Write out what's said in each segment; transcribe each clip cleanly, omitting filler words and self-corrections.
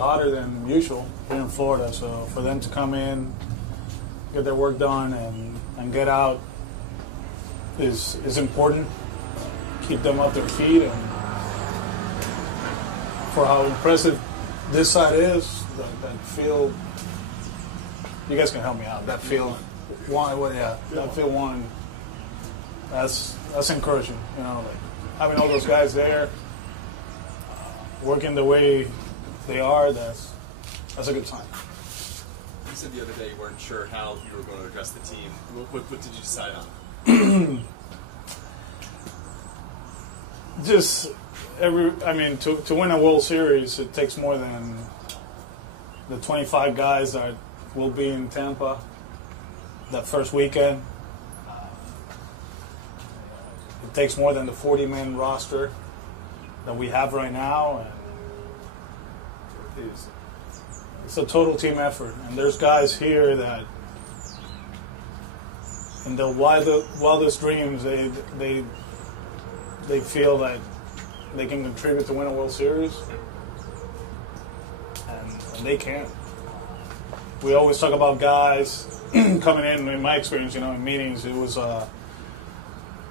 hotter than usual here in Florida. So for them to come in, get their work done, and get out is important. Keep them off their feet, and for how impressive this side is, that field. You guys can help me out. That field one, that field one. That's encouraging. You know, like having all those guys there, working the way they are. That's a good sign. You said the other day you weren't sure how you were going to address the team. What did you decide on? To win a World Series, it takes more than the 25 guys that will be in Tampa that first weekend. It takes more than the 40-man roster that we have right now. And it's a total team effort. And there's guys here that, in their wildest dreams, they feel that they can contribute to win a World Series, and they can. We always talk about guys coming in my experience, in meetings, it was, the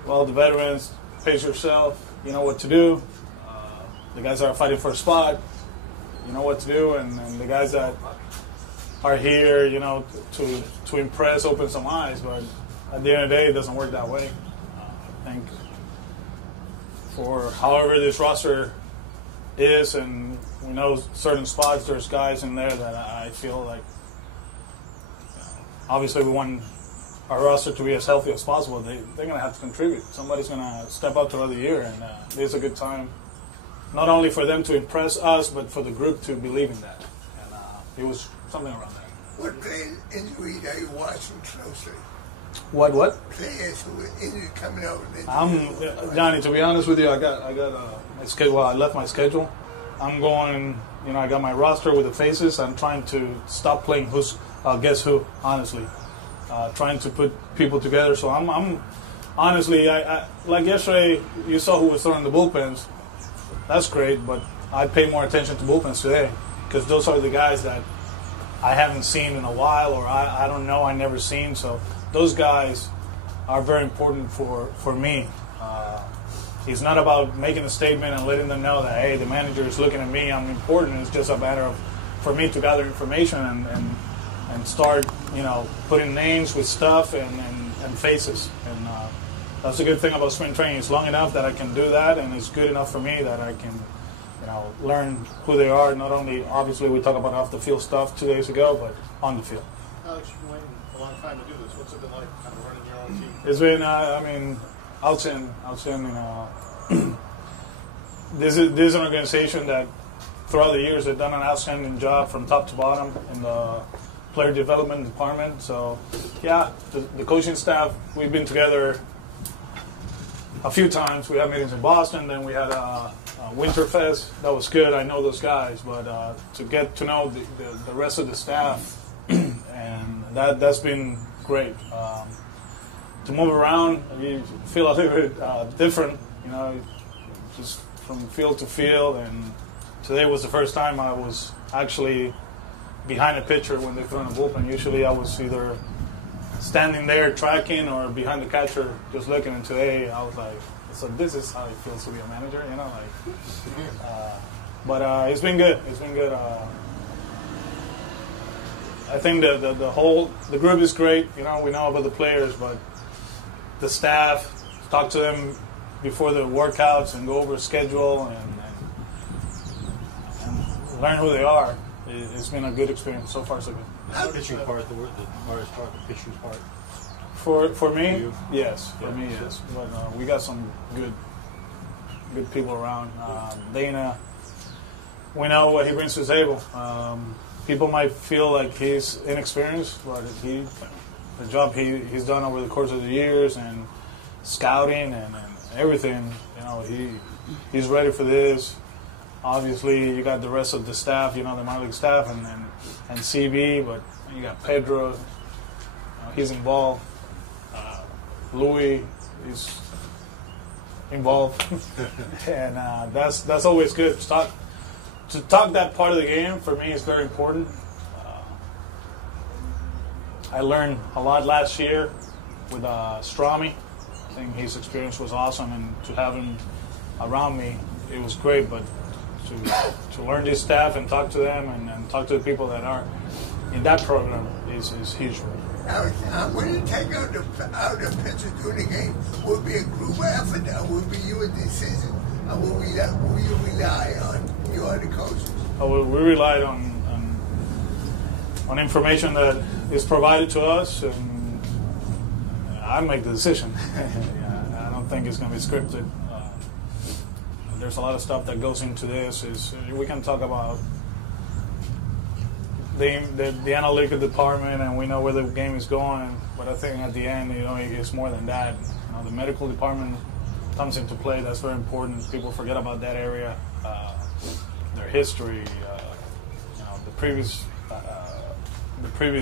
veterans, pace yourself, you know what to do. The guys that are fighting for a spot, you know what to do, and the guys that are here, to impress, open some eyes, but at the end of the day, it doesn't work that way. I think for however this roster is, and we know certain spots, there's guys in there that I feel like, obviously we want our roster to be as healthy as possible. They're going to have to contribute. Somebody's going to step up throughout the year, and it's a good time, not only for them to impress us, but for the group to believe in that. And it was something around that. What player injuries are you watching closely? What? Players who were injured coming out. Johnny, to be honest with you, I got my schedule. Well, I left my schedule. I'm going. I got my roster with the faces. I'm trying to stop playing guess who. Honestly, trying to put people together. So I'm honestly, I like yesterday. You saw who was throwing the bullpens. That's great, but I pay more attention to bullpens today because those are the guys that I haven't seen in a while, or I don't know. I never seen. So those guys are very important for me. It's not about making a statement and letting them know that, hey, the manager is looking at me, I'm important. It's just a matter of, for me to gather information and start, putting names with stuff and faces. And that's a good thing about spring training. It's long enough that I can do that, and it's good enough for me that I can, learn who they are. Not only, obviously, we talked about off the field stuff 2 days ago, but on the field. Alex, you've been waiting a long time to do this. What's it been like, kind of running your own team? It's been, outstanding. This is an organization that, throughout the years, have done an outstanding job from top to bottom in the player development department. So, yeah, the coaching staff, we've been together a few times. We had meetings in Boston, then we had Winterfest. That was good. I know those guys, but to get to know the rest of the staff, and that's been great. To move around, you feel a little bit different, just from field to field. And today was the first time I was actually behind a pitcher when they throw in a bullpen. Usually I was either standing there tracking or behind the catcher just looking. And today I was like, so this is how it feels to be a manager, But it's been good. It's been good. I think the group is great. We know about the players, but the staff, talk to them before the workouts and go over a schedule and learn who they are. It's been a good experience so far, so good. The pitching part, the hardest part, the pitching part. For me, you? yes. For me, yes. But we got some good people around. Dana, we know what he brings to the table. People might feel like he's inexperienced, but the job he's done over the course of the years and scouting and everything, he's ready for this. Obviously, you got the rest of the staff, the minor league staff and CB, but you got Pedro, he's involved. Louis is involved, and that's always good. to talk that part of the game for me is very important. I learned a lot last year with Strami. I think his experience was awesome, and to have him around me, it was great. But to learn this staff and talk to them and talk to the people that are in that program is huge. Now, when you take out the pitcher during the game, will it be a group effort, or will it be you a decision, or will you rely on your other coaches? We relied on information that is provided to us, and I make the decision. Yeah, I don't think it's going to be scripted. There's a lot of stuff that goes into this. We can talk about the analytical department, and we know where the game is going. But I think at the end, it's more than that. The medical department comes into play. That's very important. People forget about that area, their history, the previous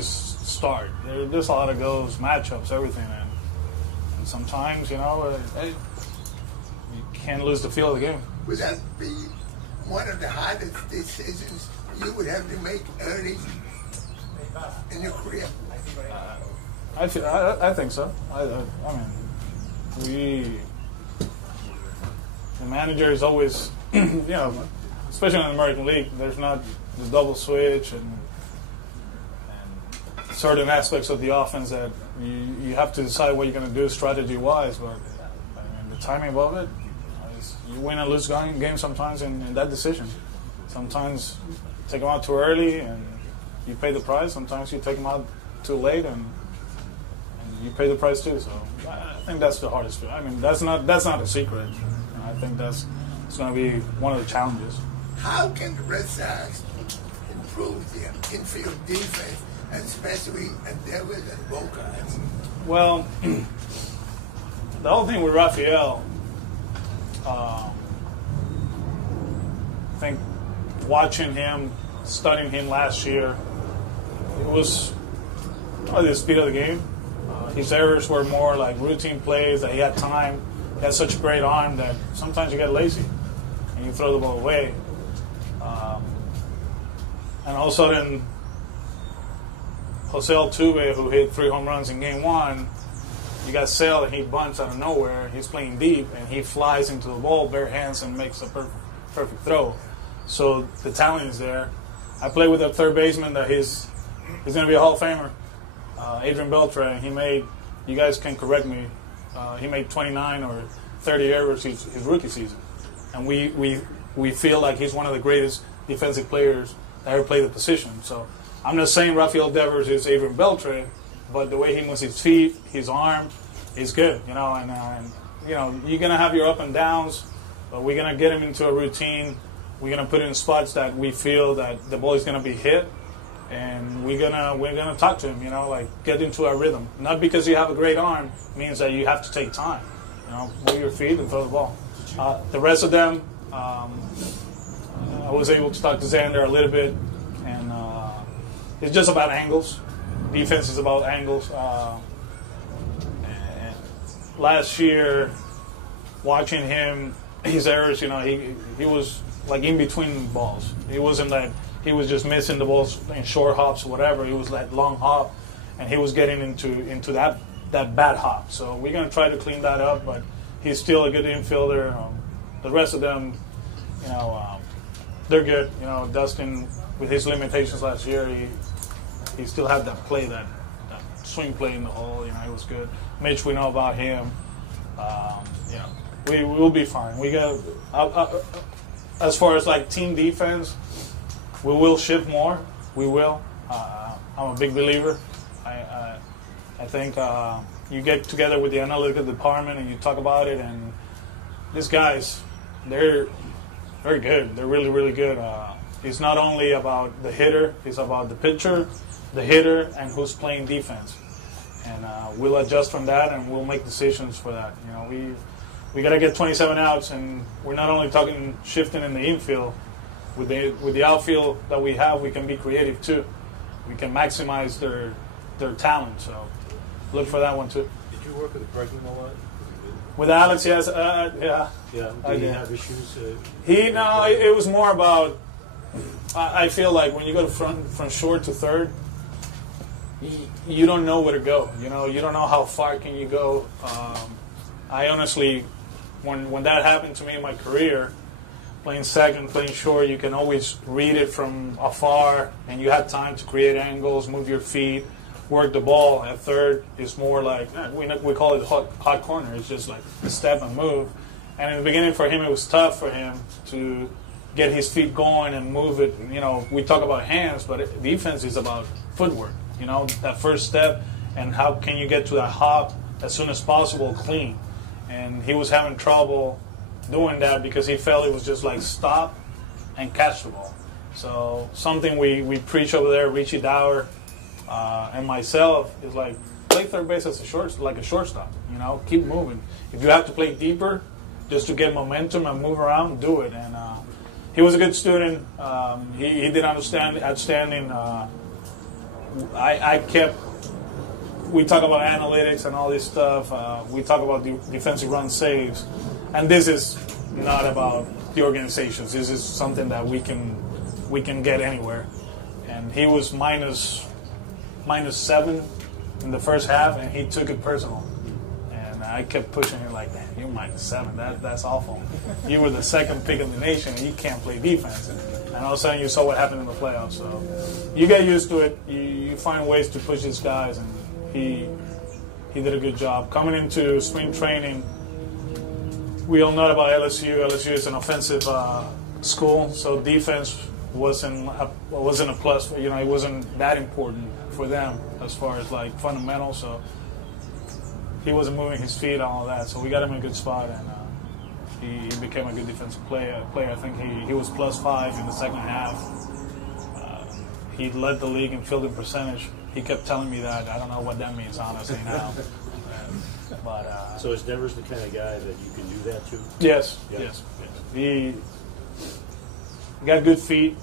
start. There's a lot of goals, matchups, everything, and sometimes you can't lose the feel of the game. Would that be one of the hardest decisions you would have to make early in your career? I think so. I mean, the manager is always, especially in the American League, there's not the double switch and certain aspects of the offense that you have to decide what you're going to do strategy-wise. But I mean, the timing of it, you win and lose games sometimes in that decision. Sometimes you take them out too early and you pay the price. Sometimes you take them out too late and you pay the price too. So I think that's the hardest. I mean, that's not a secret. I think it's going to be one of the challenges. How can the Red Sox improve their infield defense, especially endeavors and Bocards? Well, the whole thing with Rafael, I think watching him, studying him last year, it was probably the speed of the game. His errors were more like routine plays that he had time. He had such a great arm that sometimes you get lazy and you throw the ball away. And all of a sudden, Jose Altuve, who hit 3 home runs in game 1, you got Sale and he bunts out of nowhere. He's playing deep and he flies into the ball bare hands and makes a perfect throw. So the talent is there. I play with a third baseman that he's going to be a Hall of Famer, Adrian Beltre. He made, you guys can correct me, he made 29 or 30 errors his rookie season. And we feel like he's one of the greatest defensive players that ever played the position. So I'm not saying Rafael Devers is Adrian Beltre, but the way he moves his feet, his arm, is good. And you're gonna have your up and downs, but we're gonna get him into a routine. We're gonna put him in spots that we feel that the ball is gonna be hit, and we're gonna talk to him. Like get into a rhythm. Not because you have a great arm means that you have to take time. Move your feet and throw the ball. The rest of them, I was able to talk to Xander a little bit, and it's just about angles. Defense is about angles. And last year, watching him, his errors, he was like in between balls. He wasn't like he was just missing the balls in short hops or whatever. He was like long hop, and he was getting into that bad hop. So we're gonna try to clean that up. But he's still a good infielder. The rest of them, they're good. Dustin, with his limitations last year, he still had that play, that swing play in the hole. He was good. Mitch, we know about him. We will be fine. We got as far as like team defense, we will shift more. We will. I'm a big believer. I think you get together with the analytical department and you talk about it, and these guys, they're very good. They're really, really good. It's not only about the hitter, it's about the pitcher, the hitter, and who's playing defense. And we'll adjust from that, and we'll make decisions for that. We got to get 27 outs, and we're not only talking shifting in the infield. With the outfield that we have, we can be creative too. We can maximize their talent. So look for that one too. Did you work with Bregman a lot? With Alex, yes, yeah. Yeah. Did he have issues? It was more about I feel like when you go to from short to third, you don't know where to go. You know, you don't know how far can you go. I honestly, when that happened to me in my career, playing second, playing short, you can always read it from afar, and you have time to create angles, move your feet, work the ball. At third, it's more like, we call it hot corner. It's just like step and move. And in the beginning for him, it was tough for him to get his feet going and move it. You know, we talk about hands, but defense is about footwork. You know, that first step and how can you get to that hop as soon as possible clean. And he was having trouble doing that because he felt it was just like stop and catch the ball. So something we preach over there, Richie Dower and myself, is like play third base as like a shortstop. You know, keep moving. If you have to play deeper just to get momentum and move around, do it. And he was a good student. He did outstanding. We talk about analytics and all this stuff. We talk about the defensive run saves. And this is not about the organizations. This is something that we can get anywhere. And he was minus 7 in the first half, and he took it personal. And I kept pushing him like, man, you're minus 7. That's awful. You were the second pick in the nation, and you can't play defense. And all of a sudden, you saw what happened in the playoffs. So you get used to it. You find ways to push these guys, and he did a good job. Coming into spring training, we all know about LSU. LSU is an offensive school, so defense wasn't a plus. You know, it wasn't that important for them as far as like fundamentals. So he wasn't moving his feet and all that. So we got him in a good spot, and he became a good defensive player. I think he was +5 in the second half. He led the league in fielding percentage. He kept telling me that. I don't know what that means, honestly, now. But so is Devers the kind of guy that you can do that to? Yes, Yeah. yes. He got good feet.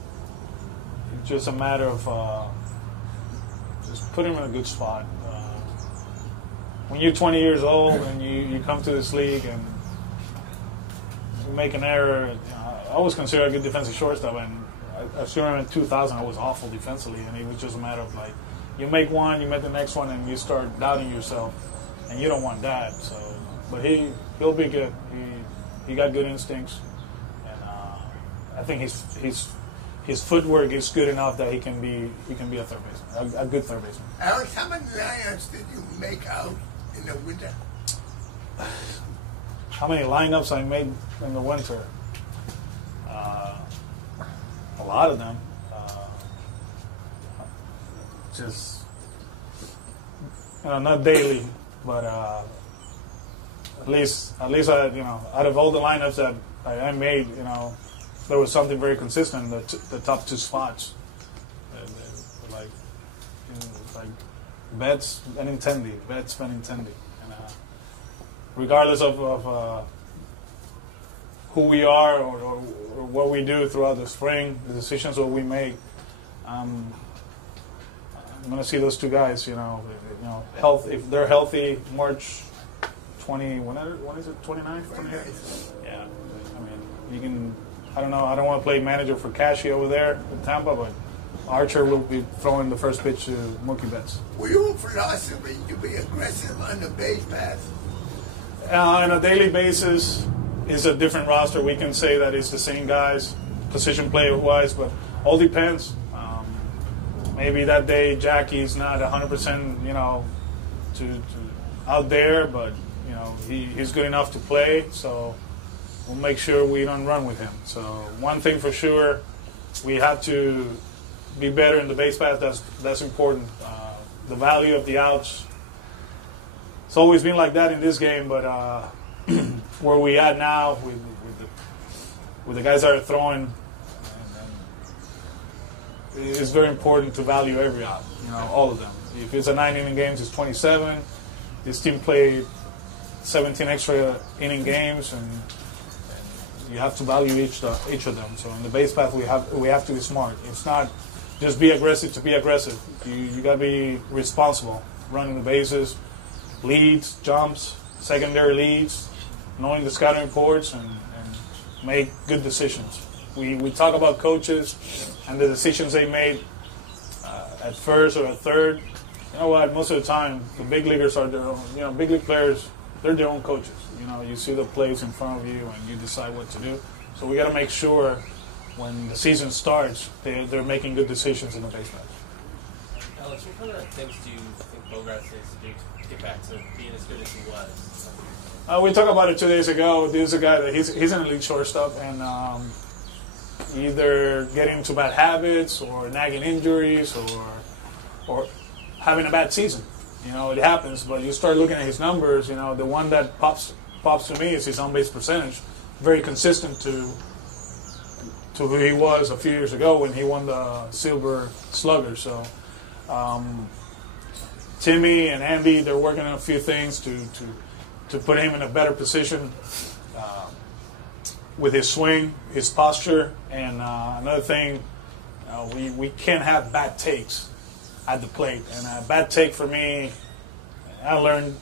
It's just a matter of just put him in a good spot. When you're 20 years old and you come to this league and you make an error, you know, I always consider a good defensive shortstop. And I still remember in 2000 I was awful defensively, and it was just a matter of like, you make one, you make the next one, and you start doubting yourself, and you don't want that. So, but he'll be good. He got good instincts, and I think his footwork is good enough that he can be a third baseman, a good third baseman. Alex, how many lineups did you make out in the winter? How many lineups I made in the winter? A lot of them. Just not daily, but at least I, out of all the lineups that I made, there was something very consistent. The top 2 spots, like Betts Benintendi, and regardless of who we are or what we do throughout the spring, the decisions that we make. I'm going to see those 2 guys, health. If they're healthy, March 20. When is it? 29th? 28th? Yeah. I mean, you can. I don't know. I don't want to play manager for Cashy over there in Tampa, but Archer will be throwing the first pitch to Mookie Betts. Were your philosophy to be aggressive on the base pass? On a daily basis, it's a different roster. We can say that it's the same guys, position player-wise, but all depends. Maybe that day Jackie's not 100%, to out there, but he's good enough to play. So we'll make sure we don't run with him. So one thing for sure, we have to be better in the base pass. That's important. The value of the outs. It's always been like that in this game, but where we at now with the guys that are throwing. It's very important to value every out, all of them. If it's a 9-inning games, it's 27. This team played 17 extra inning games, and you have to value each of them. So in the base path, we have to be smart. It's not just be aggressive to be aggressive. You got to be responsible, running the bases, leads, jumps, secondary leads, knowing the scouting reports, and make good decisions. we talk about coaches and the decisions they made at first or at third. You know what? Most of the time, the big leaguers are their own. Big league players, they're their own coaches. You see the plays in front of you and you decide what to do. So we got to make sure when the season starts, they're making good decisions in the base paths. Alex, what kind of things do you think Bogarts needs to do to get back to being as good as he was? We talked about it 2 days ago. This is a guy that he's an elite shortstop, and either getting into bad habits or nagging injuries or having a bad season. It happens, but you start looking at his numbers. The one that pops to me is his on-base percentage. Very consistent to who he was a few years ago when he won the Silver Slugger. So Timmy and Andy, they're working on a few things to put him in a better position with his swing, his posture, and another thing, we can't have bad takes at the plate. And a bad take for me, I learned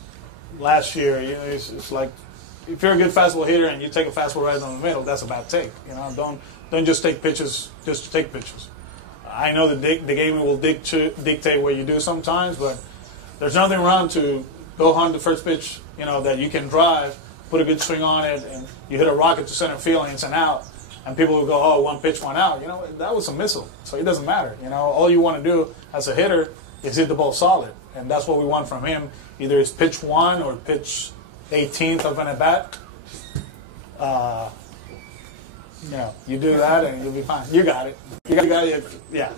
last year, it's like if you're a good fastball hitter and you take a fastball right down the middle, that's a bad take. Don't just take pitches just to take pitches. I know the game will dictate what you do sometimes, but there's nothing wrong to go hunt the first pitch, that you can drive, put a good swing on it, and you hit a rocket to center field and it's an out. And people will go, oh, one pitch, one out. That was a missile, so it doesn't matter. All you want to do as a hitter is hit the ball solid, and that's what we want from him. Either it's pitch 1 or pitch 18th of an at bat. You do that and you'll be fine. You got it. You got it. Yeah.